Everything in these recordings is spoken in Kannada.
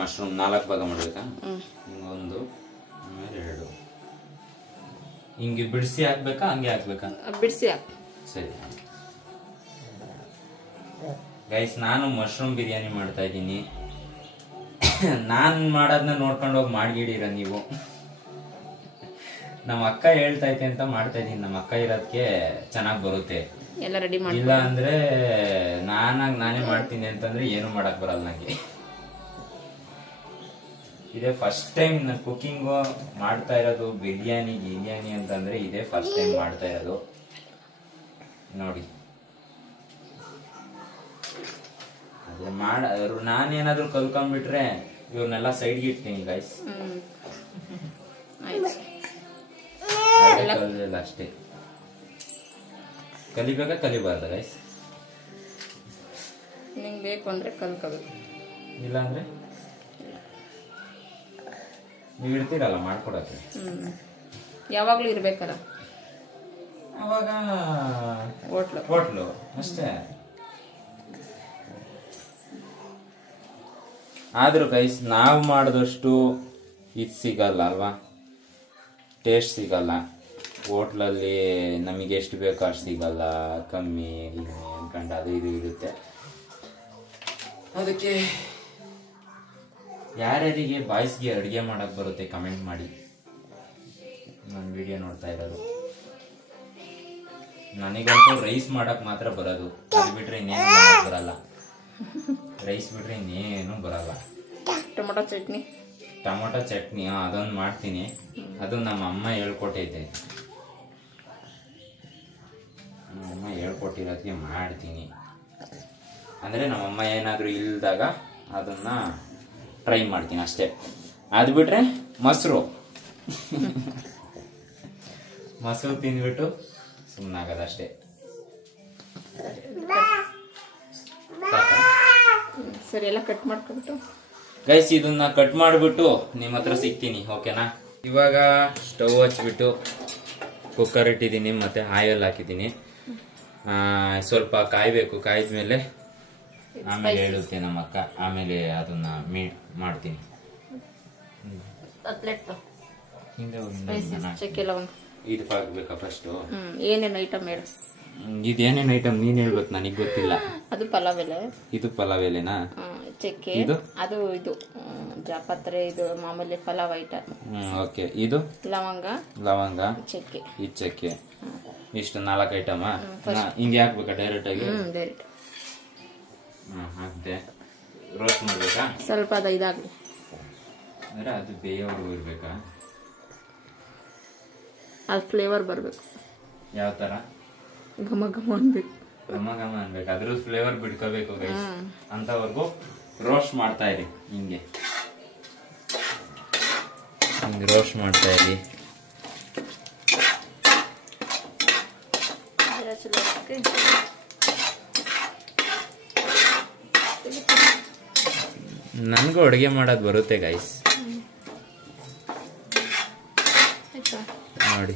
ಮಶ್ರೂಮ್ 4 ಭಾಗ ಮಾಡ್ಬೇಕಾ? ಹಿಂಗೊಂದು ಆಮೇಲೆ 2 ಹಿಂಗೆ ಬಿಡಿಸಿ ಹಾಕ್ಬೇಕಾ ಹಂಗೆ ಹಾಕ್ಬೇಕಾ? ಬಿಡಿಸಿ ಹಾಕು. ಸರಿ ಗೈಸ್, ನಾನು ಮಶ್ರೂಮ್ ಬಿರಿಯಾನಿ ಮಾಡ್ತಾ ಇದ್ದೀನಿ. ನಾನ್ ಮಾಡೋದನ್ನ ನೋಡ್ಕೊಂಡು ಹೋಗಿ ಮಾಡ್ಗಿಡಿರ ನೀವು. ನಮ್ಮ ಅಕ್ಕ ಹೇಳ್ತಾ ಐತೆ ಅಂತ ಮಾಡ್ತಾ ಇದೀನಿ. ನಮ್ಮ ಅಕ್ಕ ಇರೋದಕ್ಕೆ ಚೆನ್ನಾಗಿ ಬರುತ್ತೆ. ಎಲ್ಲ ರೆಡಿ ಮಾಡಿ, ಇಲ್ಲ ಅಂದ್ರೆ ನಾನೇ ಮಾಡ್ತೀನಿ ಅಂತಂದ್ರೆ ಏನು ಮಾಡಕ್ ಬರಲ್ಲ ನಂಗೆ. ಇದೇ ಫಸ್ಟ್ ಟೈಮ್ ನಾನು ಕುಕಿಂಗ್ ಮಾಡ್ತಾ ಇರೋದು. ಬಿರಿಯಾನಿ ಅಂತಂದ್ರೆ ಇದೇ ಫಸ್ಟ್ ಟೈಮ್ ಮಾಡ್ತಾ ಇರೋದು. ನೋಡಿ ಅದೇ ನಾನೇನಾದ್ರೂ ಕಲ್ಕೊಂಡ್ಬಿಟ್ರೆ ಇವ್ರನ್ನೆಲ್ಲ ಸೈಡ್ಗೆ ಇಡ್ತೀನಿ ಗೈಸ್. ಅಷ್ಟೇ. ಕಲಿಬೇಕಾ ಕಲಿಬಾರ್ದ ಗೈಸ್? ನಿಂಗೆ ಬೇಕು ಅಂದ್ರೆ ಕಲ್ಕೋಬೇಕು, ಇಲ್ಲ ಅಂದ್ರೆ ನೀವು ಇಡ್ತೀರಲ್ಲ ಮಾಡ್ಕೊಡಕ್ಕೆ. ಯಾವಾಗ್ಲೂ ಇರ್ಬೇಕಲ್ಲ ಅವಾಗ ಹೋಟ್ಲು ಅಷ್ಟೇ. ಆದ್ರೂ ಗೈಸ್ ನಾವು ಮಾಡಿದಷ್ಟು ಇದು ಸಿಗಲ್ಲ ಅಲ್ವಾ, ಟೇಸ್ಟ್ ಸಿಗಲ್ಲ. ಹೋಟ್ಲಲ್ಲಿ ನಮಗೆ ಎಷ್ಟು ಬೇಕೋ ಅಷ್ಟು ಸಿಗಲ್ಲ, ಕಮ್ಮಿ ಅನ್ಕೊಂಡು ಅದು ಇದು ಇರುತ್ತೆ. ಅದಕ್ಕೆ ಯಾರ್ಯಾರಿಗೆ ಬಾಯ್ಸ್ಗೆ ಅಡುಗೆ ಮಾಡಕ್ ಬರುತ್ತೆ ಕಮೆಂಟ್ ಮಾಡಿ. ನಾನು ವಿಡಿಯೋ ನೋಡ್ತಾ ಇರೋದು. ನನಗಂತೂ ರೈಸ್ ಮಾಡಕ್ ಮಾತ್ರ ಬರೋದು. ಅದು ಬಿಟ್ರೆ ಇನ್ನೇನು ಬರಲ್ಲ. ರೈಸ್ ಬಿಟ್ರೆ ಇನ್ನೇನು ಬರಲ್ಲ. ಟೊಮೊಟೊ ಚಟ್ನಿ ಅದೊಂದು ಮಾಡ್ತೀನಿ. ಅದು ನಮ್ಮ ಅಮ್ಮ ಹೇಳ್ಕೊಟ್ಟೈತೆ. ನಮ್ಮಮ್ಮ ಹೇಳ್ಕೊಟ್ಟಿರೋದಕ್ಕೆ ಮಾಡ್ತೀನಿ. ಅಂದ್ರೆ ನಮ್ಮಮ್ಮ ಏನಾದ್ರು ಇಲ್ದಾಗ ಅದನ್ನ ಟ್ರೈ ಮಾಡ್ತೀನಿ ಅಷ್ಟೇ. ಅದು ಬಿಟ್ರೆ ಮೊಸರು ತಿಂದ್ಬಿಟ್ಟು ಸುಮ್ಮನಾಗದಷ್ಟೇ. ಸರಿ, ಎಲ್ಲ ಕಟ್ ಮಾಡ್ಕೊಬಿಟ್ಟು ಗೈಸ್ ಇದನ್ನ ಕಟ್ ಮಾಡಿಬಿಟ್ಟು ನಿಮ್ಮ ಹತ್ರ ಸಿಗ್ತೀನಿ, ಓಕೆನಾ? ಇವಾಗ ಸ್ಟವ್ ಹಚ್ಬಿಟ್ಟು ಕುಕ್ಕರ್ ಇಟ್ಟಿದ್ದೀನಿ, ಮತ್ತೆ ಆಯಿಲ್ ಹಾಕಿದ್ದೀನಿ. ಸ್ವಲ್ಪ ಕಾಯ್ಬೇಕು. ಕಾಯ್ದ್ಮೇಲೆ ಆಮೇಲೆ ಹೇಳುತ್ತೆ ನಮ್ಮ ಅಕ್ಕ. ಆಮೇಲೆ ಅದನ್ನ ಮಾಡ್ತೀನಿ. ಇದು ಹಾಕ್ಬೇಕಾ ಫಸ್ಟ್? ಏನೇನು ಐಟಮ್ ಹೇಳು. ಇದೇನೇನು ಐಟಮ್ ನೀನ್ ಹೇಳ್ಬೇಕು, ನನಗ್ ಗೊತ್ತಿಲ್ಲ. ಅದು ಪಲಾವ್ ಎಲೆ. ಇದು ಪಲಾವ್ ಎಲೆನಾ? ಚಕ್ಕೆ. ಅದು ಜಾಪತ್ರೆ. ಇದು ಮಾಮೂಲಿ ಪಲಾವ್ ಐಟಮ್. ಓಕೆ. ಇದು ಲವಂಗ ಚಕ್ಕೆ. ಇದು ಚಕ್ಕೆ. ಇಷ್ಟು 4 ಐಟಮ್ ಹಿಂಗೆ ಹಾಕ್ಬೇಕಾ ಡೈರೆಕ್ಟ್ ಆಗಿ? ಡೈರೆಕ್ಟ್ ಹಾಕ್ದೆ. ರೋಸ್ಟ್ ಮಾಡ್ಬೇಕಾ? ಸ್ವಲ್ಪ ಅದು ಇದಾಗಲಿ ಅಂದ್ರೆ ಅದು ಬೇಯೋವರೆಗೂ ಇರ್ಬೇಕಾ? ಅದು ಫ್ಲೇವರ್ ಬರಬೇಕು. ಯಾವ ತರ? ಘಮ ಘಮ ಅನ್ಬೇಕು. ಅದ್ರ ಫ್ಲೇವರ್ ಬಿಡ್ಕೋಬೇಕು ಗೈಸ್. ಅಂತವರೆಗೂ ರೋಸ್ಟ್ ಮಾಡ್ತಾ ಇರಿ. ಹಿಂಗೆ ರೋಸ್ಟ್ ಮಾಡ್ತಾ ಇರಿ. ನನ್ಗೂ ಅಡುಗೆ ಮಾಡೋದು ಬರುತ್ತೆ ಗೈಸ್, ನೋಡಿ.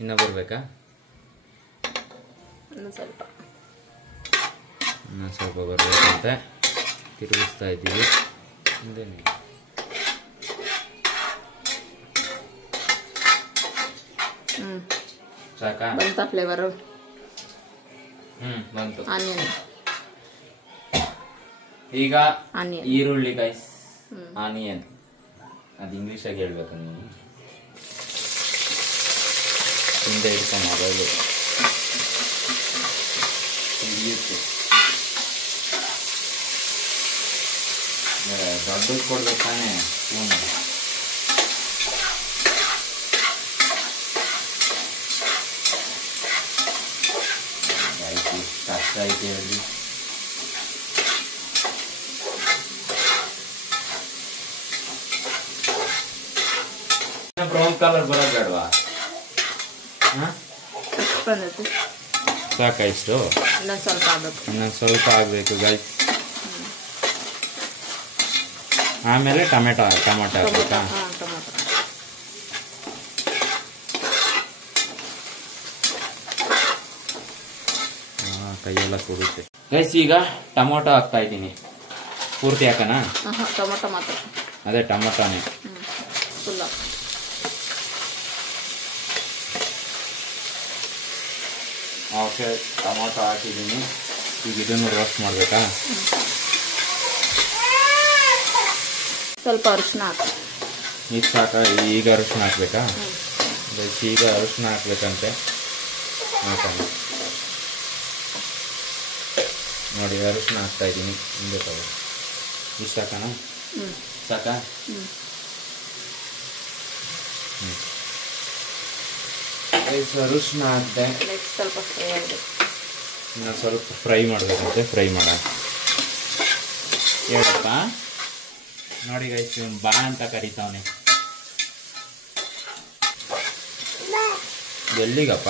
ಇನ್ನ ಬರ್ಬೇಕಾ? ಸ್ವಲ್ಪ ಬರ್ಬೇಕಂತ ತಿರುಗಿಸ್ತಾ ಇದ್ದೀವಿ. ಸಾಕಾ? ಬಂತ ಫ್ಲೇವರು? ಬಂತು. ಆನಿಯನ್. ಈಗ ಈರುಳ್ಳಿ ಗೈಸ್. ಆನಿಯನ್ ಅದು ಇಂಗ್ಲಿಷ್ ಆಗಿ ಹೇಳ್ಬೇಕು ನೀವು. ಹಿಂದೆ ಇಡ್ಕೊಂಡು ಮೊಬೈಲು ಹಿಡಿಯುತ್ತೆ. ದೊಡ್ಡದು ಕೊಡ್ಬೇಕು ತಾನೆ ಸ್ಪೂನ್. ಕಷ್ಟ ಐತೆ ಹೇಳಿ. ಬ್ರೌನ್ ಕಲರ್ ಬರೋದು ಬೇಡವಾ? ಸಾಕ ಇಷ್ಟು? ಇನ್ನೊಂದು ಸ್ವಲ್ಪ ಆಗ್ಬೇಕು ಗೈಸ್. ಆಮೇಲೆ ಟೊಮೆಟೊ ಹಾಕ್ಬೇಕಾ? ಕೈಯೆಲ್ಲ ಸುಡುತ್ತೆ ಗೈಸ್. ಈಗ ಟೊಮೊಟೊ ಹಾಕ್ತಾ ಇದ್ದೀನಿ. ಪೂರ್ತಿ ಹಾಕನಾ? ಟೊಮೊಟೊ ಮಾತ್ರ. ಅದೇ ಟೊಮೊಟೊನೇ ಫುಲ್. ಓಕೆ, ಟೊಮೊಟೊ ಹಾಕಿದ್ದೀನಿ. ಈಗ ಇದನ್ನು ರೋಸ್ಟ್ ಮಾಡಬೇಕಾ? ಸ್ವಲ್ಪ ಅರಿಶಿನ ಹಾಕಿ. ಈಗ ಸಾಕ? ಈಗ ಅರಿಶಿನ ಹಾಕ್ಬೇಕಾ? ಈಗ ಅರಿಶಿನ ಹಾಕ್ಬೇಕಂತೆ. ಹಾಕೋಣ ನೋಡಿ, ಅರಿಶಿನ ಹಾಕ್ತಾ ಇದ್ದೀನಿ. ಹಿಂದೆ ತಗೋ. ಇಷ್ಟು ಸಾಕಣ? ಸಾಕಾ? ಅರಿಶಿನ ಹಾಕ್ದೆ. ಸ್ವಲ್ಪ ಫ್ರೈ ಆಗಬೇಕು. ಇನ್ನು ಸ್ವಲ್ಪ ಫ್ರೈ ಮಾಡಬೇಕಂತೆ. ಫ್ರೈ ಮಾಡ ಹೇಳಪ್ಪ. ನೋಡಿ ಗೈಸ್, ಇವನು ಬಾ ಅಂತ ಕರಿತಾವನೆ. ಎಲ್ಲಿಗಪ್ಪ?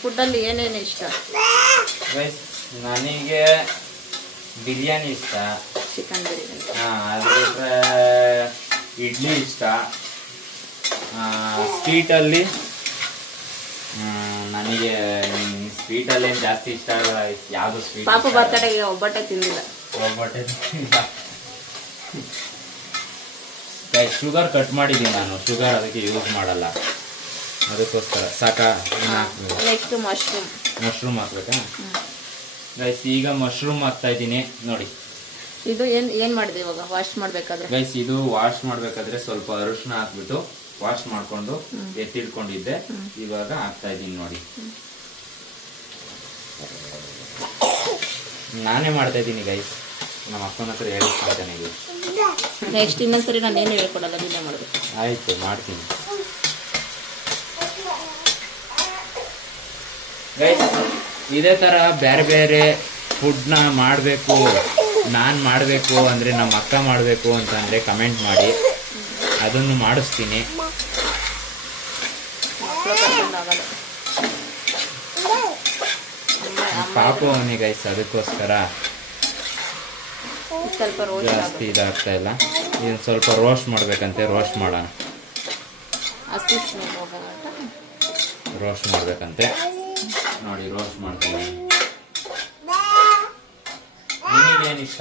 ಫುಡ್ಡಲ್ಲಿ ಏನೇನು ಇಷ್ಟ? ಗೈಸ್, ನನಗೆ ಬಿರಿಯಾನಿ ಇಷ್ಟ. ಚಿಕನ್ ಬಿರಿಯಾನಿ. ಅದು ಬಿಟ್ಟರೆ ಇಡ್ಲಿ ಇಷ್ಟ. ಸ್ವೀಟಲ್ಲಿ ನನಗೆ ಸ್ವೀಟಲ್ಲಿ ಜಾಸ್ತಿ ಇಷ್ಟ ಆಗಲ್ಲ. ಯಾವುದು ಸ್ವೀಟ್? ಪಾಪು ಬರ್ತಡೆಗೆ ಒಬ್ಬಟ್ಟೆ ತಿಂದಿಲ್ಲ. ಒಬ್ಬಟ್ಟೆ ಶುಗರ್ ಕಟ್ ಮಾಡಿದ್ದೀನಿ ನಾನು. ಶುಗರ್ ಅದಕ್ಕೆ ಯೂಸ್ ಮಾಡಲ್ಲ, ಅದಕ್ಕೋಸ್ಕರ. ಸಾಕಾ? ನೆಕ್ಸ್ಟ್ ಮಶ್ರೂಮ್ ಹಾಕ್ಬೇಕಾ ಗೈಸ್? ಈಗ ಮಶ್ರೂಮ್ ಹಾಕ್ತಾ ಇದ್ದೀನಿ ನೋಡಿ. ಇದು ಏನ್ ಮಾಡಿದೆ ಇವಾಗ? ವಾಶ್ ಮಾಡ್ಬೇಕಾದ್ರೆ ಗೈಸ್, ಇದು ವಾಶ್ ಮಾಡ್ಬೇಕಾದ್ರೆ ಸ್ವಲ್ಪ ಅರಿಶಿನ ಹಾಕ್ಬಿಟ್ಟು ವಾಶ್ ಮಾಡ್ಕೊಂಡು ಎತ್ತಿಡ್ಕೊಂಡಿದ್ದೆ. ಇವಾಗ ಹಾಕ್ತಾ ಇದ್ದೀನಿ ನೋಡಿ. ನಾನೇ ಮಾಡ್ತಾ ಇದ್ದೀನಿ ಗೈಸ್. ನಮ್ಮ ಅಕ್ಕನ ಹತ್ರ ಹೇಳ್ಕೊಳ್ತೇನೆ. ಇದು ನೆಕ್ಸ್ಟ್ ಇನ್ನೊಂದ್ಸರಿ ನಾನು ಏನು ಹೇಳ್ಕೊಡಲ್ಲ, ನೀನೇ ಮಾಡಬೇಕು. ಆಯ್ತು, ಮಾಡ್ತೀನಿ ಗೈಸ್. ಇದೇ ತರ ಬೇರೆ ಬೇರೆ ಫುಡ್ನ ಮಾಡಬೇಕು, ನಾನು ಮಾಡಬೇಕು ಅಂದರೆ, ನಮ್ಮ ಅಕ್ಕ ಮಾಡಬೇಕು ಅಂತಂದರೆ ಕಮೆಂಟ್ ಮಾಡಿ, ಅದನ್ನು ಮಾಡಿಸ್ತೀನಿ. ಪಾಪು ಅವನಿಗೆ ಗೈಸ್, ಅದಕ್ಕೋಸ್ಕರ ಸ್ವಲ್ಪ ಜಾಸ್ತಿ ಇದಾಗ್ತಾ ಇಲ್ಲ. ಇದನ್ನ ಸ್ವಲ್ಪ ರೋಸ್ಟ್ ಮಾಡ್ಬೇಕಂತೆ. ರೋಸ್ಟ್ ಮಾಡೋಣ. ರೋಸ್ಟ್ ಮಾಡ್ಬೇಕಂತೆ ನೋಡಿ. ರೋಸ್ಟ್ ಮಾಡ್ತೀನಿ. ನಿನಗೇನು ಇಷ್ಟ?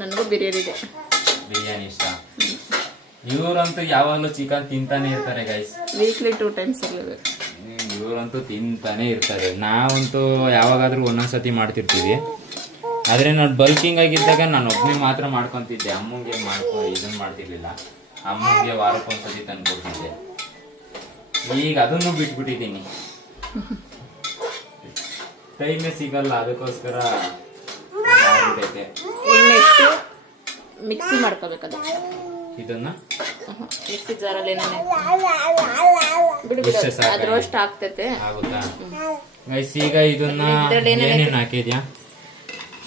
ನನಗೂ ಬಿರಿಯಾನಿ ಇದೆ. ಬಿರಿಯಾನಿ ಇಷ್ಟ. ಇವರಂತೂ ಯಾವಾಗಲೂ ಚಿಕನ್ ತಿಂತಾನೆ ಇರ್ತಾರೆ ಗೈಸ್. ವೀಕ್ಲಿ 2 times ಇರಲೇಬೇಕು. ಇವರಂತೂ ತಿಂತಾನೆ ಇರ್ತಾರೆ. ನಾವಂತೂ ಯಾವಾಗಾದ್ರೂ ಒಂದೊಂದ್ಸತಿ ಮಾಡ್ತಿರ್ತೀವಿ. ಆದ್ರೆ ನಾನು ಬಲ್ಕಿಂಗ್ ಆಗಿದ್ದಾಗ ನಾನು ಒಬ್ಬನೇ ಮಾತ್ರ ಮಾಡ್ಕೊಂತಿದ್ದೆ. ಅಮ್ಮಂಗೆ ಇದನ್ನ ಮಾಡ್ತಿರ್ಲಿಲ್ಲ. ಅಮ್ಮಂಗೆ ವಾರಕ್ಕೊಂದ್ಸತಿ ತಂದ್ಕೊಡ್ತಿದ್ದೆ. ಈಗ ಅದನ್ನು ಬಿಟ್ಬಿಟ್ಟಿದ್ದೀನಿ. ಟೈಮೇ ಸಿಗಲ್ಲ, ಅದಕ್ಕೋಸ್ಕರ ನೆಕ್ಸ್ಟ್ ಮಿಕ್ಸಿ ಮಾಡ್ಕೋಬೇಕದು. ಇದನ್ನ ಮಿಕ್ಸಿ ಜಾರಲ್ಲಿ ಅದು ರೋಸ್ಟ್ ಆಗ್ತೈತೆ. ಆಗುತ್ತಾ ಗೈಸ್? ಈಗ ಇದನ್ನ ಏನೇನು ಹಾಕಿದ್ಯಾ?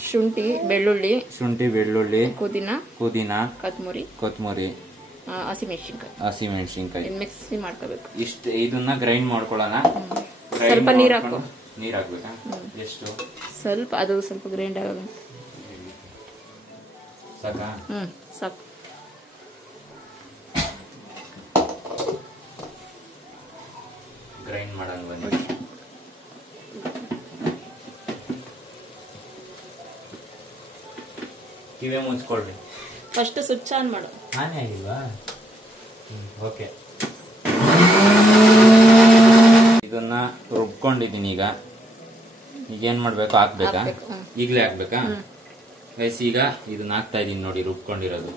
ಶುಂಠಿ ಬೆಳ್ಳುಳ್ಳಿ, ಪುದೀನ, ಕೊತ್ತಂಬರಿ, ಹಸಿಮೆಣಸಿನ್ಕಾಯಿ ಮಿಕ್ಸಿ ಮಾಡ್ಕೋಬೇಕು. ಇಷ್ಟು ಇದನ್ನ ಗ್ರೈಂಡ್ ಮಾಡ್ಕೊಳ್ಳೋಣ. ಸ್ವಲ್ಪ ನೀರ್ ಹಾಕು. ನೀರ್ ಹಾಕ್ಬೇಕಾ? ಎಷ್ಟು? ಸ್ವಲ್ಪ, ಅದು ಸ್ವಲ್ಪ ಗ್ರೈಂಡ್ ಆಗ ಸಾಕಾ? ಸಾಕು. ಗ್ರೈಂಡ್ ಮಾಡೋಣ ಬನ್ನಿ. ಕಿವಿ ಮುಚ್ಕೊಳ್ರಿ. ಫಸ್ಟ್ ಸ್ವಿಚ್ ಆನ್ ಮಾಡು. ಹಾನಿ ಆಗಿಲ್ವಾ? ಓಕೆ. ಇದನ್ನ ರುಬ್ಕೊಂಡಿದ್ದೀನಿ. ಈಗೇನ್ ಮಾಡ್ಬೇಕು? ಹಾಕ್ಬೇಕಾ? ಈಗಲೇ ಹಾಕ್ಬೇಕಾ ಗೈಸ್? ಈಗ ಇದನ್ನ ಹಾಕ್ತಾ ಇದೀನಿ ನೋಡಿ, ರುಬ್ಕೊಂಡಿರೋದು.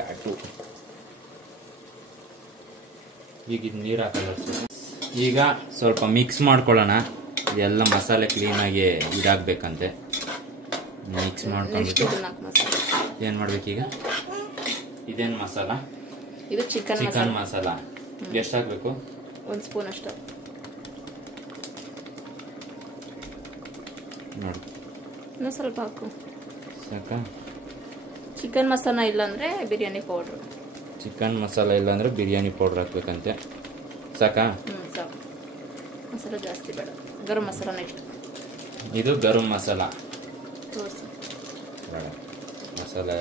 ಘಾಟು. ಈಗ ಇದು ನೀರು ಹಾಕಲ್ಲ. ಈಗ ಸ್ವಲ್ಪ ಮಿಕ್ಸ್ ಮಾಡ್ಕೊಳ್ಳೋಣ. ಎಲ್ಲ ಮಸಾಲೆ ಕ್ಲೀನಾಗಿ ಇದಾಗಬೇಕಂತೆ. ಮಿಕ್ಸ್ ಮಾಡ್ಕೊಂಡ್ಬಿಟ್ಟು ಏನ್ ಮಾಡ್ಬೇಕೀಗ? ಇದೇನು ಮಸಾಲ? ಇದು ಚಿಕನ್ ಮಸಾಲ. ಎಷ್ಟು ಹಾಕ್ಬೇಕು? 1 ಸ್ಪೂನ್ ಅಷ್ಟು ನೋಡಿ. ಇನ್ನೂ ಸ್ವಲ್ಪ ಹಾಕು. ಸಾಕಾ? ಚಿಕನ್ ಮಸಾಲ ಇಲ್ಲಾಂದ್ರೆ ಬಿರಿಯಾನಿ ಪೌಡ್ರ್. ಚಿಕನ್ ಮಸಾಲ ಇಲ್ಲಾಂದ್ರೆ ಬಿರಿಯಾನಿ ಪೌಡ್ರ್ ಹಾಕ್ಬೇಕಂತೆ. ಸಾಕಾ? ಸಾಕು. ಮಸಾಲ ಜಾಸ್ತಿ ಬೇಡ. ಗರಂ ಮಸಾಲ ನೆಕ್ಸ್ಟ್. ಇದು ಗರಂ ಮಸಾಲ. ತೋರಿಸಿ. ಬೇಡ, ಮಸಾಲೆ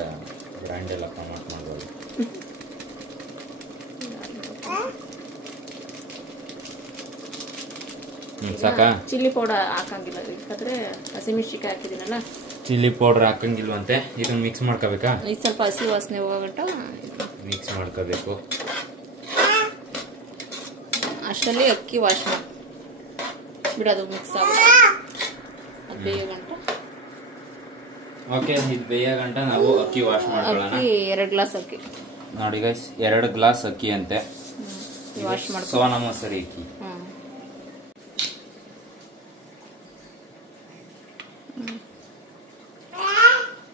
ಬ್ರ್ಯಾಂಡ್ ಎಲ್ಲ ಪ್ರಮೋಟ್ ಮಾಡ್ಬೋದು. ಸಾಕಾ? ಚಿಲ್ಲಿ ಪೌಡರ್ ಹಾಕಂಗಿಲ್ಲ, ಯಾಕಂದ್ರೆ ಹಸಿಮೆಣಸಿಕಾಯಿ ಹಾಕಿದ್ದೀನಲ್ಲ. Chilli powder ಹಾಕಂಗಿಲ್ವಂತೆ. ಇದನ್ನ ಮಿಕ್ಸ್ ಮಾಡ್ಕೋಬೇಕಾ? ಇದು ಸ್ವಲ್ಪ ಹಸಿ ವಾಸನೆ ಹೋಗಟ್ಟ ಮಿಕ್ಸ್ ಮಾಡ್ಕೋಬೇಕು. ಅಷ್ಟರಲ್ಲಿ ಅಕ್ಕಿ ವಾಶ್ ಮಾಡಿ ಬಿಡೋದು, ಮಿಕ್ಸ್ ಆಗುತ್ತೆ. ಅದು ಬೇಯೋ ಗಂಟ. ಓಕೆ, ಇದು ಬೇಯೋ ಗಂಟ ನಾವು ಅಕ್ಕಿ ವಾಶ್ ಮಾಡ್ಕೊಳ್ಳೋಣ. ಅಕ್ಕಿ 2 ಗ್ಲಾಸ್ ಅಕ್ಕಿ ನೋಡಿ ಗೈಸ್, 2 ಗ್ಲಾಸ್ ಅಕ್ಕಿ ಅಂತೆ. ವಾಶ್ ಮಾಡ್ಕೊ. ಸೋನಾ ಮಸೂರಿ ಅಕ್ಕಿ.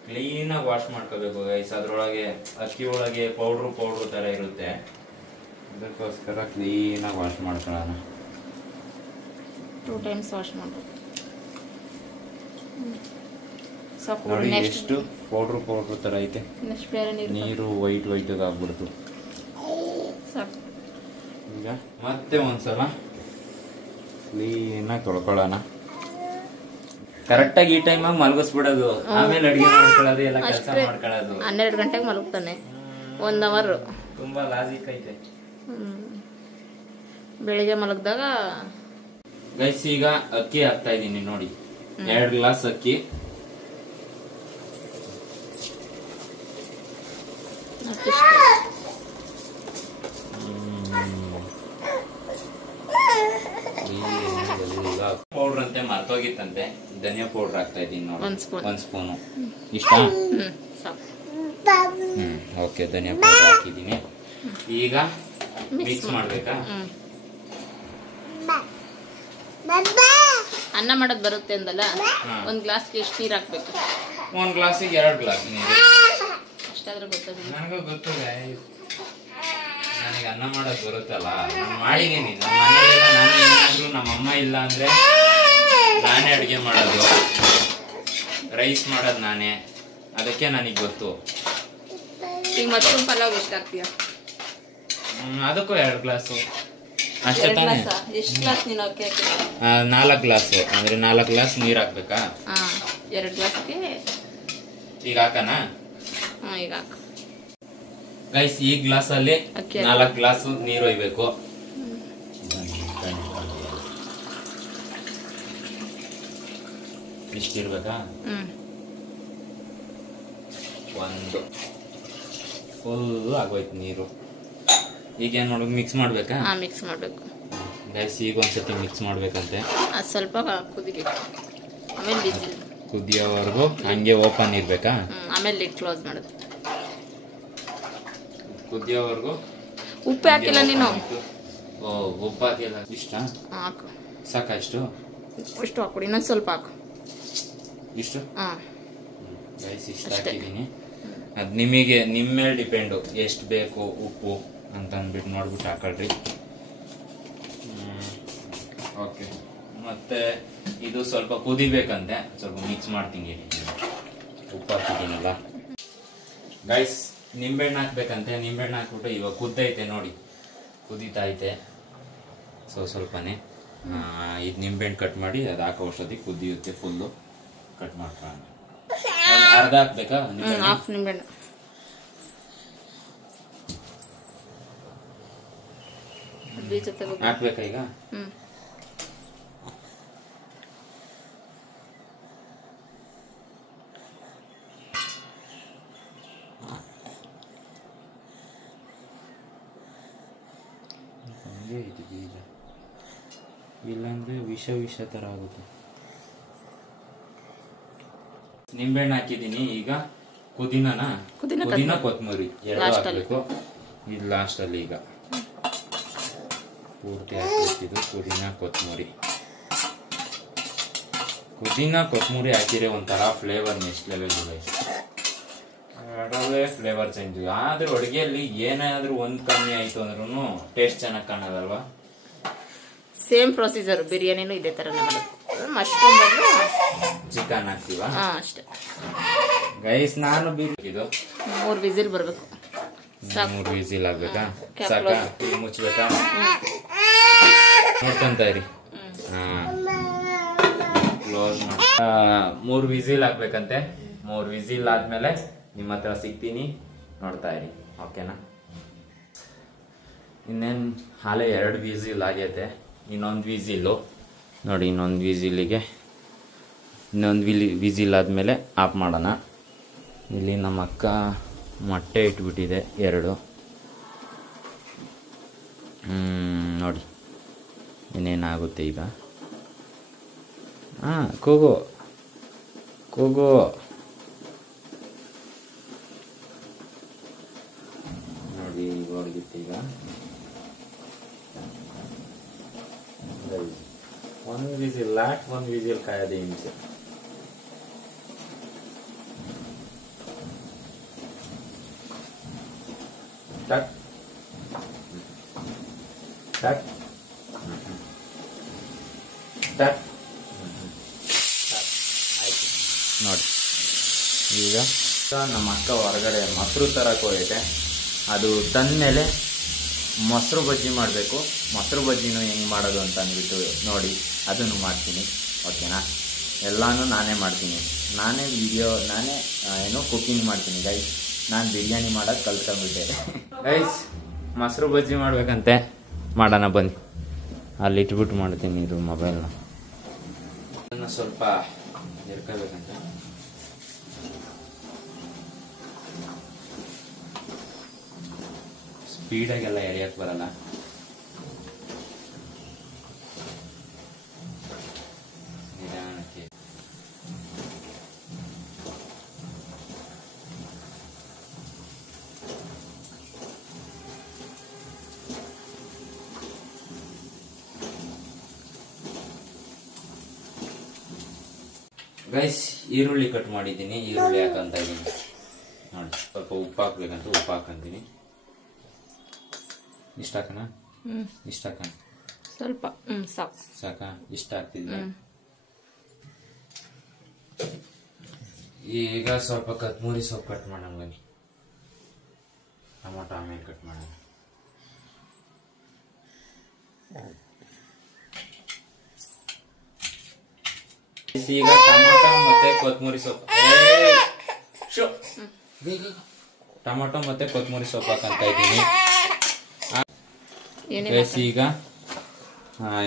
ಕ್ಲೀನ್ ಆಗಿ ವಾಶ್ ಮಾಡ್ಕೋಬೇಕು ಗೈಸ್. ಅದ್ರೊಳಗೆ ಅಕ್ಕಿ ಒಳಗೆ ಪೌಡ್ರು ತರ ಇರುತ್ತೆ, ಅದಕ್ಕೋಸ್ಕರ ಕ್ಲೀನ್ ಆಗಿ ವಾಶ್ ಮಾಡ್ಕೊಳ್ಳೋಣ. 2 ಟೈಮ್ಸ್ ವಾಶ್ ಮಾಡ್ಬೇಕು. ನೋಡಿ ಎಷ್ಟು ಪೌಡ್ರು ತರ ಐತೆ. ನೆಕ್ಸ್ಟ್ ಬೇರೆ ನೀರು ವೈಟ್ ಆಗ್ಬಿಡ್ತು. ಸಾಕು. ಈಗ ಮತ್ತೆ ಒಂದ್ಸಲ ಕ್ಲೀನ್ ಆಗಿ ತೊಳ್ಕೊಳ್ಳೋಣ. ಕರೆಕ್ಟಾಗಿ ಈ ಟೈಮಾಗ ಮಲಗಿಸ್ಬಿಡೋದು, ಆಮೇಲೆ ಅಡಿಗೆ ಮಾಡ್ಕೊಳ್ಳೋದು, ಎಲ್ಲ ಕೆಲಸ ಮಾಡ್ಕೊಳ್ಳೋದು. 12 ಗಂಟೆಗೆ ಮಲಗ್ತಾನೆ, 1 ಅವರ್. ತುಂಬಾ ಲಾಜಿಕ್ ಐತೆ. ಬೆಳಿಗ್ಗೆ ಮಲಗಿದಾಗ ಗೈಸ್ ಈಗ ಅಕ್ಕಿ ಹಾಕ್ತಾ ಇದೀನಿ ನೋಡಿ, 2 ಗ್ಲಾಸ್ ಅಕ್ಕಿ. ಪೌಡರ್ ಅಂತೆ ಮರ್ತೋಗಿತ್ತಂತೆ, ಧನಿಯಾ ಪೌಡರ್ ಹಾಕ್ತಾ ಇದೀನಿ ನೋಡಿ, 1 ಸ್ಪೂನು. ಇಷ್ಟ? ಓಕೆ, ಧನಿಯಾ ಪೌಡರ್ ಹಾಕಿದೀನಿ. ಈಗ ಮಿಕ್ಸ್ ಮಾಡ್ಬೇಕಾ? ಅನ್ನ ಮಾಡೋದು ಬರುತ್ತೆ ಅಂದಲ್ಲ, 1 ಗ್ಲಾಸ್ಗೆ ಎಷ್ಟು ನೀರು ಹಾಕ್ಬೇಕು? 1 ಗ್ಲಾಸಿಗೆ 2 ಗ್ಲಾಸ್ ನೀರು. ಅಷ್ಟಾದ್ರೂ ಗೊತ್ತದ? ನನಗೂ ಗೊತ್ತದೆ, ನನಗೆ ಅನ್ನ ಮಾಡೋದು ಬರುತ್ತಲ್ಲ, ನಾನು ಮಾಡಿದೀನಿ. ನಮ್ಮ ಮನೆಯಲ್ಲ ನಾನು ಏನಾದ್ರು ನಮ್ಮ ಅಮ್ಮ ಇಲ್ಲ ಅಂದ್ರೆ ನಾನೇ ಅಡುಗೆ ಮಾಡೋದು, ರೈಸ್ ಮಾಡೋದು ನಾನೇ, ಅದಕ್ಕೆ ನನಗೆ ಗೊತ್ತು. ಈಗ ಮಶ್ರೂಮ್ ಪಲಾವ್ ಎಷ್ಟು ಹಾಕ್ತೀಯ? ಅದಕ್ಕೂ 2 ಗ್ಲಾಸು ಅಷ್ಟೇ ತಾನೇ. ಎಷ್ಟು ಗ್ಲಾಸ್ ನೀನು ಅಕ್ಕಿ ಹಾಕಿದ? 4 ಗ್ಲಾಸು ಅಂದ್ರೆ 4 ಗ್ಲಾಸ್ ನೀರು ಹಾಕ್ಬೇಕಾ? 2 ಗ್ಲಾಸ್ಗೆ ಈಗ ಹಾಕನಾ? ಈಗ ಹಾಕು ಗೈಸ್. ಈ ಗ್ಲಾಸ್ ಅಲ್ಲಿ 4 ಗ್ಲಾಸ್ ನೀರು ಒಯ್ಬೇಕು. ಇಷ್ಟಿರ್ಬೇಕಾ? 1 ಫುಲ್ ಆಗೋಯ್ತು ನೀರು. ಈಗ ಏನ್ ಮಾಡ್ಬೇಕು? ಮಿಕ್ಸ್ ಮಾಡ್ಬೇಕಾ? ಮಿಕ್ಸ್ ಮಾಡ್ಬೇಕು ಗೈಸ್. ಈಗ ಒಂದ್ಸತಿ ಮಿಕ್ಸ್ ಮಾಡ್ಬೇಕಂತೆ. ಸ್ವಲ್ಪ ಕುದಿಗೆ, ಆಮೇಲೆ ಬಿಸಿ ಕುದಿಯೋವರೆಗೂ ಹಂಗೆ ಓಪನ್ ಇರ್ಬೇಕಾ? ಆಮೇಲೆ ಲಿಡ್ ಕ್ಲೋಸ್ ಮಾಡೋದು. ಕುದಿಯೋವರೆಗೂ. ಉಪ್ಪು ಹಾಕಿಲ್ಲ ನೀನು? ಉಪ್ಪು ಹಾಕಿಲ್ಲ. ಇಷ್ಟ ಹಾಕು. ಸಾಕಾ? ಇಷ್ಟು ಹಾಕೊಡಿ, ಇನ್ನೊಂದು ಸ್ವಲ್ಪ ಹಾಕು. ಇಷ್ಟು ಗೈಸ್, ಇಷ್ಟು ಹಾಕಿದೀನಿ. ಅದು ನಿಮಗೆ ನಿಮ್ಮ ಮೇಲೆ ಡಿಪೆಂಡು ಎಷ್ಟು ಬೇಕು ಉಪ್ಪು ಅಂತ ಅಂದ್ಬಿಟ್ಟು ನೋಡ್ಬಿಟ್ಟು ಹಾಕೊಳ್ರಿ. ಓಕೆ, ಮತ್ತೆ ಇದು ಸ್ವಲ್ಪ ಕುದಿಬೇಕಂತೆ, ಸ್ವಲ್ಪ ಮಿಕ್ಸ್ ಮಾಡ್ತೀನಿ. ಉಪ್ಪು ಹಾಕಿದ್ದೀನಲ್ಲ ಗೈಸ್. ನಿಂಬೆಹಣ್ಣು ಹಾಕ್ಬೇಕಂತೆ, ನಿಂಬೆಹಣ್ಣು ಹಾಕ್ಬಿಟ್ಟು ಇವಾಗ ಕುದ್ದೈತೆ ನೋಡಿ, ಕುದೀತಾ ಐತೆ. ಸ್ವಲ್ಪನೇ ಇದು ನಿಂಬೆಹಣ್ಣು ಕಟ್ ಮಾಡಿ ಅದು ಹಾಕೋ ಅಷ್ಟೊತ್ತಿಗೆ ಕುದಿಯುತ್ತೆ ಫುಲ್ಲು. ಕಟ್ ಮಾಡ್ಕೊಳ್ಳೋಣ. ಅರ್ಧ ಹಾಕ್ಬೇಕಾ? ಹಾಫ್ ನಿಂಬೆಹಣ್ಣು ಬೀಜ ತೆಗೆದು ಹಾಕ್ಬೇಕಾ ಈಗ? ಇದು ಬೀಜ ಇಲ್ಲಾಂದ್ರೆ ವಿಷ ತರ ಆಗುತ್ತೆ. ನಿಂಬೆಹಣ್ಣು ಹಾಕಿದೀನಿ. ಈಗ ಪುದೀನ ಕೊತ್ತಂಬರಿ 2 ಹಾಕ್ಬೇಕು. ಇದು ಲಾಸ್ಟ್ ಅಲ್ಲಿ ಈಗ ಪೂರ್ತಿ ಹಾಕಿದ್ದು ಪುದೀನ ಕೊತ್ತಂಬರಿ ಹಾಕಿದ್ರೆ ಒಂಥರ ಫ್ಲೇವರ್ ನೆಕ್ಸ್ಟ್ ಲೆವೆಲ್ ಇದೆ. Flavour change. ಆದ್ರೆ ಅಡುಗೆಯಲ್ಲಿ ಏನಾದ್ರೂ ಒಂದ್ ಕಮ್ಮಿ ಆಯ್ತು ಅಂದ್ರೂ ಟೇಸ್ಟ್ ಚೆನ್ನಾಗಿ ಕಾಣೋದಲ್ವಾ? ಸೇಮ್ ಪ್ರೊಸೀಜರ್ ಬಿರಿಯಾನಿನೂ ಇದೇ ತರನೇ ಮಾಡೋದು. ಮಶ್ರೂಮ್ ಬದಲು ಚಿಕನ್ ಹಾಕ್ತೀವ ಅಷ್ಟೇ ಗೈಸ್. ನಾನು ಇದು 3 ವಿಸಿಲ್ ಬರ್ಬೇಕು. 3 ವಿಸಿಲ್ ಆಗ್ಬೇಕಾ? ಸಾಕಾ? ಮುಚ್ಚಬೇಕಾ? ನೋಡ್ಕೊಂತ ಇರಿ. ಕ್ಲೋಸ್ ಮಾಡಿ 3 ವಿಸಿಲ್ ಆಗ್ಬೇಕಂತೆ. 3 ವಿಸಿಲ್ ಆದ್ಮೇಲೆ ನಿಮ್ಮ ಹತ್ರ ಸಿಗ್ತೀನಿ, ನೋಡ್ತಾ ಇರಿ. ಓಕೆನಾ? ಇನ್ನೇನು ಹಾಲೆ 2 ವಿಸಿಲ್ ಆಗೈತೆ, ಇನ್ನೊಂದು ವಿಸಿಲ್ಲು. ನೋಡಿ ಇನ್ನೊಂದು ವಿಸಿಲ್ ಆದಮೇಲೆ ಆಫ್ ಮಾಡೋಣ. ಇಲ್ಲಿ ನಮ್ಮ ಅಕ್ಕ ಮೊಟ್ಟೆ ಇಟ್ಬಿಟ್ಟಿದೆ 2. ನೋಡಿ ಇನ್ನೇನಾಗುತ್ತೆ ಈಗ. ಕೂಗು ನೋಡಿ ಹೊರಗಿತ್ತು ಈಗ. ಒಂದು ವಿಸಿಲ್ ಕಾಯೋದೇ ಹಿಂಸೆ. ಟಕ್ ಟಕ್ ಟಕ್ ಆಯ್ತು ನೋಡಿ. ಈಗ ನಮ್ಮ ಅಕ್ಕ ಹೊರಗಡೆ ಮೊಸರು ತರಕ್ಕೆ ಹೋಗೈತೆ. ಅದು ತಂದಮೇಲೆ ಮೊಸರು ಬಜ್ಜಿ ಮಾಡಬೇಕು. ಮೊಸರು ಬಜ್ಜಿನೂ ಹೆಂಗೆ ಮಾಡೋದು ಅಂತ ಅಂದ್ಬಿಟ್ಟು ನೋಡಿ ಅದನ್ನು ಮಾಡ್ತೀನಿ. ಓಕೆನಾ? ಎಲ್ಲನೂ ನಾನೇ ಮಾಡ್ತೀನಿ. ನಾನೇ ಕುಕ್ಕಿಂಗ್ ಮಾಡ್ತೀನಿ ಗೈಸ್. ನಾನು ಬಿರಿಯಾನಿ ಮಾಡೋದು ಕಲ್ತ್ಕೊಂಡ್ಬಿಟ್ಟೆ ಗೈಸ್. ಮೊಸರು ಬಜ್ಜಿ ಮಾಡ್ಬೇಕಂತೆ, ಮಾಡೋಣ ಬನ್ನಿ. ಅಲ್ಲಿ ಇಟ್ಬಿಟ್ಟು ಮಾಡ್ತೀನಿ ಇದು ಮೊಬೈಲ್ನ. ಅದನ್ನು ಸ್ವಲ್ಪ ಎರ್ಕೋಬೇಕಂತ. ಸ್ಪೀಡಾಗೆಲ್ಲ ಎರಿಯಕ್ಕೆ ಬರಲ್ಲ. ನಿಧಾನಕ್ಕೆ. ಗೈಸ್, ಈರುಳ್ಳಿ ಕಟ್ ಮಾಡಿದ್ದೀನಿ. ಈರುಳ್ಳಿ ಹಾಕಂತ ಇದ್ದೀನಿ ನೋಡಿ. ಸ್ವಲ್ಪ ಉಪ್ಪು ಹಾಕ್ಬೇಕಂತ ಉಪ್ಪು ಹಾಕಂತೀನಿ. ಇಷ್ಟ ಹಾಕೋಣ? ಇಷ್ಟ ಹಾಕೋಣ ಸ್ವಲ್ಪ. ಸಾಕ? ಇಷ್ಟ ಹಾಕ್ತಿದ್ವಿ. ಈಗ ಸ್ವಲ್ಪ ಕೊತ್ತಂಬರಿ ಸೊಪ್ಪು ಕಟ್ ಮಾಡೋಣ ಬನ್ನಿ. ಟೊಮೊಟೊ ಆಮೇಲೆ ಕಟ್ ಮಾಡೋಣ. ಈಗ ಟೊಮೊಟೊ ಮತ್ತೆ ಕೊತ್ತಂಬರಿ ಸೊಪ್ಪು ಹಾಕಂತ ಇದ್ದೀನಿ. ಈಗ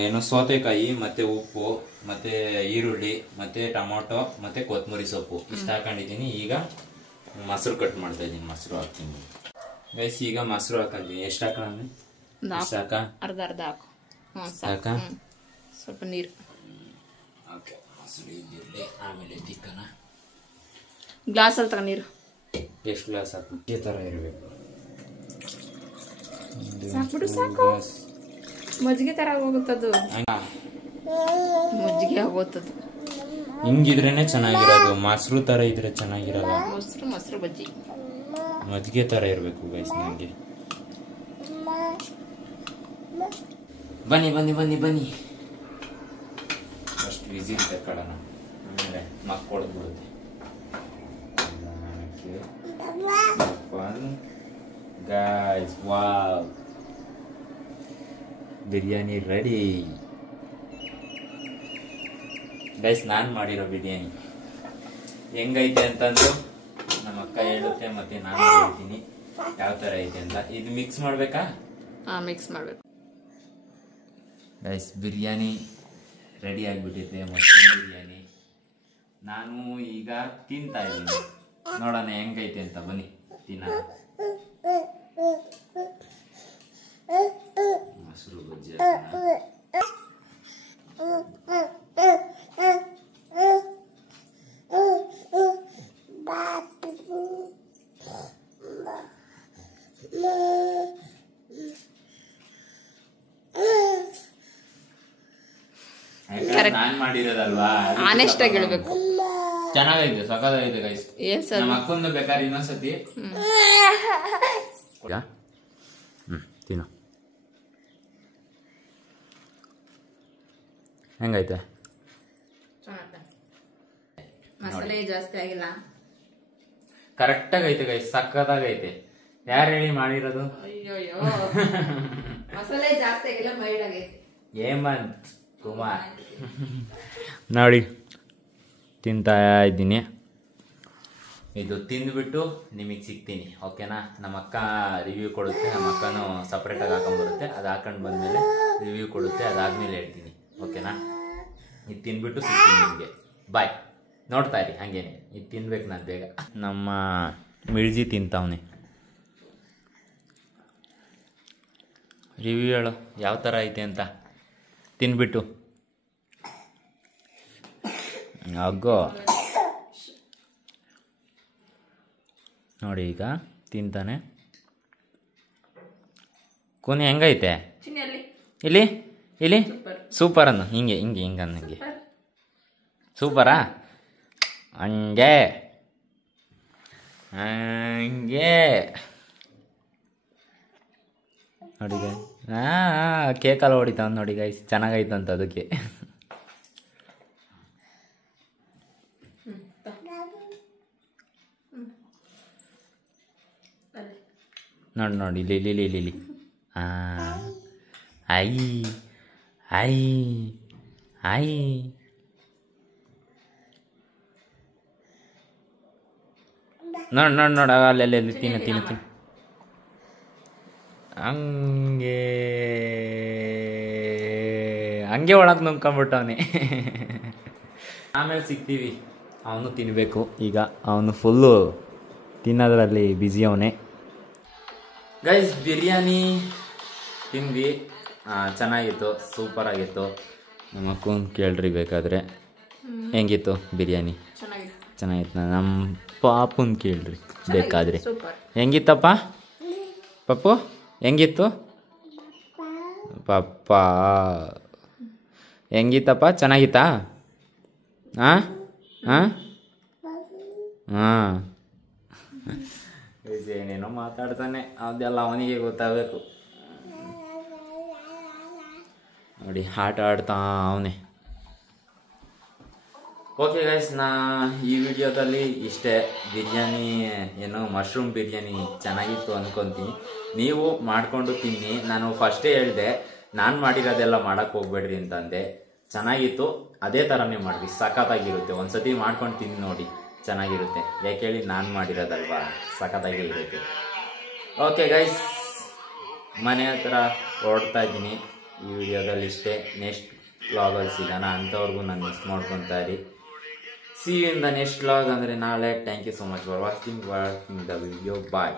ಏನು ಸೌತೆಕಾಯಿ ಮತ್ತೆ ಉಪ್ಪು ಮತ್ತೆ ಈರುಳ್ಳಿ ಮತ್ತೆ ಟೊಮೊಟೊ ಮತ್ತೆ ಕೊತ್ತಂಬರಿ ಸೊಪ್ಪು ಇಷ್ಟ ಹಾಕೊಂಡಿದ್ದೀನಿ. ಈಗ ಮೊಸರು ಕಟ್ ಮಾಡ್ತಾ ಇದ್ದೀನಿ. ಮೊಸರು ಹಾಕ್ತೀನಿ ಗೈಸ್. ಈಗ ಮೊಸರು ಹಾಕೊಂತೀನಿ. ಎಷ್ಟು ಹಾಕೋಣ? ಸಾಕ? ಅರ್ಧ ಹಾಕು. ಸಾಕ? ಸ್ವಲ್ಪ ನೀರು. ಓಕೆ, ಮೊಸರು ಇದ್ದಿರಲಿ. ಆಮೇಲೆ ತಿಕ್ಕನ ಗ್ಲಾಸಲ್ಲಿ ತಗ ನೀರು. ಎಷ್ಟು ಗ್ಲಾಸ್ ಹಾಕು? ಈ ಥರ ಇರಬೇಕು. ಸಾಕ್ಬಿಡು, ಸಾಕು. ಮಜ್ಜಿಗೆ ತರ ಆಗೋಗುತ್ತದು. ಮಜ್ಜಿಗೆ ಆಗೋತದು. ಹಿಂಗಿದ್ರೇನೆ ಚೆನ್ನಾಗಿರೋದು. ಮೊಸರು ತರ ಇದ್ರೆ ಚೆನ್ನಾಗಿರಲ್ಲ. ಮೊಸರು ಬಜ್ಜಿ ಮಜ್ಜಿಗೆ ತರ ಇರಬೇಕು ಗೈಸ್. ನನಗೆ ಬನ್ನಿ ಬನ್ನಿ ಬನ್ನಿ ಬನ್ನಿ. ಅಷ್ಟು ವಿಸಿಲ್ ತಕ್ಕೊಳ್ಳೋಣ. ಆಮೇಲೆ ಮಕ್ಕಳದು ಬಿಡುತ್ತೆ. Guys, wow, biryani ready guys. ನಾನು ಮಾಡಿರೋ ಬಿರಿಯಾನಿ ಹೆಂಗೈತೆ ಅಂತಂದು ನಮ್ಮ ಅಕ್ಕ ಹೇಳುತ್ತೆ, ಮತ್ತೆ ನಾನು ಹೇಳ್ತೀನಿ ಯಾವ ತರ ಐತೆ ಅಂತ. ಇದು ಮಿಕ್ಸ್ ಮಾಡ್ಬೇಕಾ? ಮಿಕ್ಸ್ ಮಾಡ್ಬೇಕು ಗೈಸ್. ಬಿರಿಯಾನಿ ರೆಡಿ ಆಗಿಬಿಟ್ಟಿದೆ, ಮಶ್ರೂಮ್ ಬಿರಿಯಾನಿ. ನಾನು ಈಗ ತಿಂತಾ ಇದ್ದೀನಿ. ನೋಡೋಣ ಹೆಂಗೈತೆ ಅಂತ. ಬನ್ನಿ ತಿನ್ನೋಣ. ಮೊಸರು ಬಜ್ಜಿ ನಾನ್ ಮಾಡಿರೋದಲ್ವಾ, ಆನೆಸ್ಟ್ ಆಗಿ ಹೇಳ್ಬೇಕು. ಚೆನ್ನಾಗೈತೆ, ಸಖತ್ತಾಗೈತೆ ಗೈಸ್. ನಮ್ಮ ಅಕ್ಕೊಂದು ಬೇಕಾದ್ರೆ ಇನ್ನೊಂದ್ಸತಿ ತಿನ್ನು. ಹೆಂಗೈತೆ? ಮಸಾಲೆ ಜಾಸ್ತಿ ಆಗಿಲ್ಲ, ಕರೆಕ್ಟ್ ಆಗೈತೆ ಗೈಸ್, ಸಖತ್ತಾಗೈತೆ. ಯಾರು ಹೇಳಿ ಮಾಡಿರೋದು? ಅಯ್ಯೋ ಮಸಾಲೆ ಜಾಸ್ತಿ ಆಗಿಲ್ಲ, ಮೈಲ್ಡ್ ಆಗೈತೆ. ಹೇಮಂತ್ ಕುಮಾರ್ ನೋಡಿ ತಿಂತಾ ಇದ್ದೀನಿ. ಇದು ತಿಂದ್ಬಿಟ್ಟು ನಿಮಗೆ ಸಿಗ್ತೀನಿ, ಓಕೆನಾ? ನಮ್ಮ ಅಕ್ಕ ರಿವ್ಯೂ ಕೊಡುತ್ತೆ. ನಮ್ಮ ಅಕ್ಕನೂ ಸಪ್ರೇಟಾಗಿ ಹಾಕೊಂಡ್ಬರುತ್ತೆ. ಅದು ಹಾಕೊಂಡು ಬಂದಮೇಲೆ ರಿವ್ಯೂ ಕೊಡುತ್ತೆ. ಅದಾದ್ಮೇಲೆ ಹೇಳ್ತೀನಿ, ಓಕೆನಾ? ಇದು ತಿನ್ಬಿಟ್ಟು ಸಿಗ್ತೀನಿ ನಿಮಗೆ. ಬಾಯ್. ನೋಡ್ತಾ ಇರಿ ಹಂಗೇನೆ, ಇದು ತಿನ್ಬೇಕು ನಾನು ಬೇಗ. ನಮ್ಮ ಮಿಳ್ಜಿ ತಿಂತಾವನೆ. ರಿವ್ಯೂ ಹೇಳು ಯಾವ ಥರ ಐತೆ ಅಂತ ತಿನ್ಬಿಟ್ಟು. ಅಗ್ಗೋ ನೋಡಿ ಈಗ ತಿಂತಾನೆ. ಕೊನೆ ಹೆಂಗೈತೆ ಇಲ್ಲಿ ಇಲ್ಲಿ ಸೂಪರ್ ಅನ್ನು ಹಿಂಗೆ ಹಿಂಗೆ ಹಿಂಗೆ ಅನ್ನಂಗೆ ಸೂಪರಾ ಹಂಗೆ ಹಂಗೆ ನೋಡಿ ಗೈ. ಕೇಕಲ್ಲಿ ಹೊಡಿತಾವ ನೋಡಿ ಗೈಸ್, ಚೆನ್ನಾಗೈತಂತ ಅದಕ್ಕೆ. ನೋಡಿ ನೋಡಿ ಇಲ್ಲಿ ಇಲ್ಲಿ ಇಲ್ಲಿ ಇಲ್ಲಿ ಐ ಐ ಐ ನೋಡಿ ನೋಡಿ ನೋಡಿ ಅಲ್ಲೆಲ್ಲ ಇಲ್ಲಿ ತಿನ್ನು ತಿನ್ನು ತಿನ್ನು ಹಂಗೆ ಹಂಗೆ ಒಳಗೆ ನುಂಗ್ಕೊಂಬಿಟ್ಟವನೇ. ಆಮೇಲೆ ಸಿಗ್ತೀವಿ. ಅವನು ತಿನ್ನಬೇಕು ಈಗ, ಅವನು ಫುಲ್ಲು ತಿನ್ನೋದ್ರಲ್ಲಿ ಬ್ಯುಸಿ ಅವನೇ. ಗೈಸ್ ಬಿರಿಯಾನಿ ತಿಂದ್ವಿ, ಚೆನ್ನಾಗಿತ್ತು, ಸೂಪರ್ ಆಗಿತ್ತು. ನಮ್ಮ ಅಕ್ಕನ ಕೇಳ್ರಿ ಬೇಕಾದರೆ ಹೆಂಗಿತ್ತು ಬಿರಿಯಾನಿ. ಚೆನ್ನಾಗಿತ್ತು. ನಮ್ಮ ಪಾಪುನ್ ಕೇಳ್ರಿ ಬೇಕಾದರೆ ಹೆಂಗಿತ್ತಪ್ಪ. ಪಪ್ಪು ಹೆಂಗಿತ್ತು ಪಪ್ಪ ಹೆಂಗಿತ್ತಪ್ಪ, ಚೆನ್ನಾಗಿತ್ತಾ? ಹಾಂ ಹಾಂ ಹಾಂ ಏನೇನೋ ಮಾತಾಡ್ತಾನೆ, ಅದೆಲ್ಲ ಅವನಿಗೆ ಗೊತ್ತಾಗಬೇಕು. ನೋಡಿ ಆಟ ಆಡ್ತಾ ಅವನೇ. ಓಕೆ ಗೈಸ್, ಈ ವಿಡಿಯೋದಲ್ಲಿ ಇಷ್ಟೇ. ಬಿರಿಯಾನಿ ಏನು ಮಶ್ರೂಮ್ ಬಿರಿಯಾನಿ ಚೆನ್ನಾಗಿತ್ತು ಅಂದ್ಕೊತೀನಿ. ನೀವು ಮಾಡಿಕೊಂಡು ತಿನ್ನಿ. ನಾನು ಫಸ್ಟೇ ಹೇಳಿದೆ ನಾನು ಮಾಡಿರೋದೆಲ್ಲ ಮಾಡೋಕ್ಕೆ ಹೋಗ್ಬೇಡ್ರಿ ಅಂತಂದೆ. ಚೆನ್ನಾಗಿತ್ತು, ಅದೇ ಥರನೇ ಮಾಡಿರಿ, ಸಖತ್ತಾಗಿರುತ್ತೆ. ಒಂದ್ಸತಿ ಮಾಡ್ಕೊಂಡು ತಿನ್ನಿ ನೋಡಿ, ಚೆನ್ನಾಗಿರುತ್ತೆ. ಯಾಕೆ ಹೇಳಿ, ನಾನು ಮಾಡಿರೋದಲ್ವಾ, ಸಖತ್ತಾಗಿ ಇರುತ್ತೆ. ಓಕೆ ಗೈಸ್, ಮನೆ ಹತ್ರ ಹೊರಡ್ತಾ ಇದ್ದೀನಿ. ಈ ವಿಡಿಯೋದಲ್ಲಿ ಇಷ್ಟೇ. ನೆಕ್ಸ್ಟ್ ವ್ಲಾಗಲ್ಲಿ ಸಿಗೋಣ. ಅಂಥವ್ರಿಗೂ ನಾನು ಮಿಸ್ ಮಾಡ್ಕೊತಾ ಇರಿ. See you in the next vlog ಅಂದರೆ ನಾಳೆ. Thank you so much for watching the video. Bye.